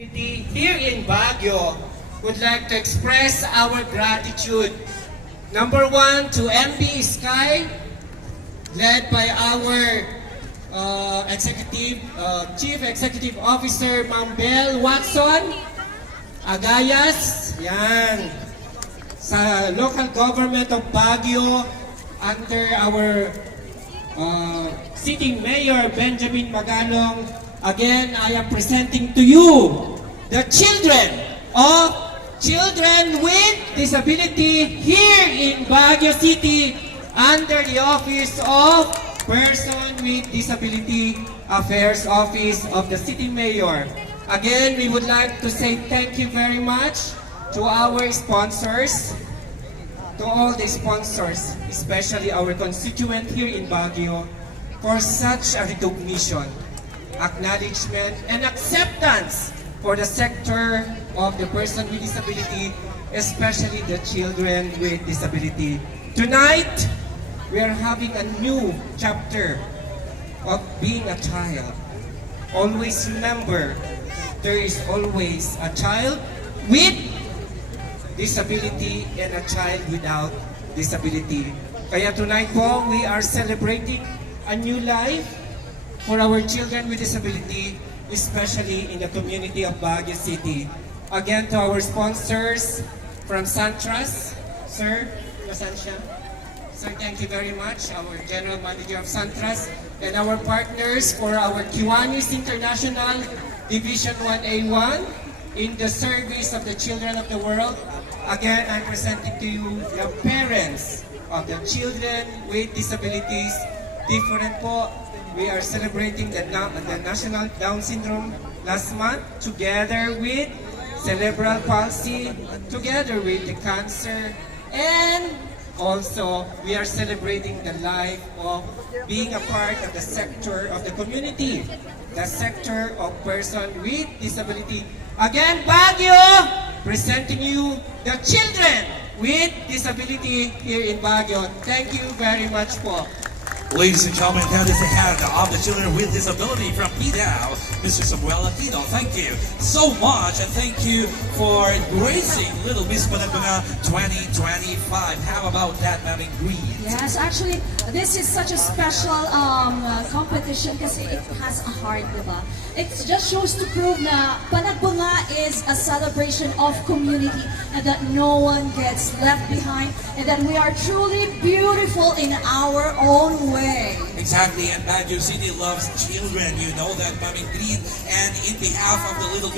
Here in Baguio, would like to express our gratitude. Number one, to MB Sky, led by our Chief Executive Officer, Ma'am Belle Watson Agayas, yan, sa local government of Baguio, under our sitting Mayor Benjamin Magalong. Again, I am presenting to you the children with disability here in Baguio City under the Office of Person with Disability Affairs Office of the City Mayor. Again, we would like to say thank you very much to our sponsors, to all the sponsors, especially our constituent here in Baguio, for such a recognition, acknowledgement, and acceptance for the sector of the person with disability, especially the children with disability. Tonight, we are having a new chapter of being a child. Always remember, there is always a child with disability and a child without disability. Kaya tonight po, we are celebrating a new life for our children with disability, especially in the community of Baguio City. Again, to our sponsors from Santras, Sir, nasaan siya? Sir, thank you very much, our General Manager of Santras, and our partners for our Kiwanis International Division 1A1 in the service of the children of the world. Again, I'm presenting to you the parents of the children with disabilities. Different po. We are celebrating the National Down Syndrome last month, together with cerebral palsy, together with the cancer, and also we are celebrating the life of being a part of the sector of the community, the sector of person with disability. Again, Baguio, presenting you the children with disability here in Baguio. Thank you very much po. Ladies and gentlemen, that is the head of the children with disability from PDAO, Mr. Samuel Aquino. Thank you so much, and thank you for gracing Little Miss Panaguna 2025. How about that, Ma'am Green? Yes, actually, this is such a special competition kasi it has a heart, diba? It just shows to prove na Panagbunga is a celebration of community and that no one gets left behind and that we are truly beautiful in our own way. Exactly, and Baguio City loves children. You know that, Ma'am Green. And in behalf of the Little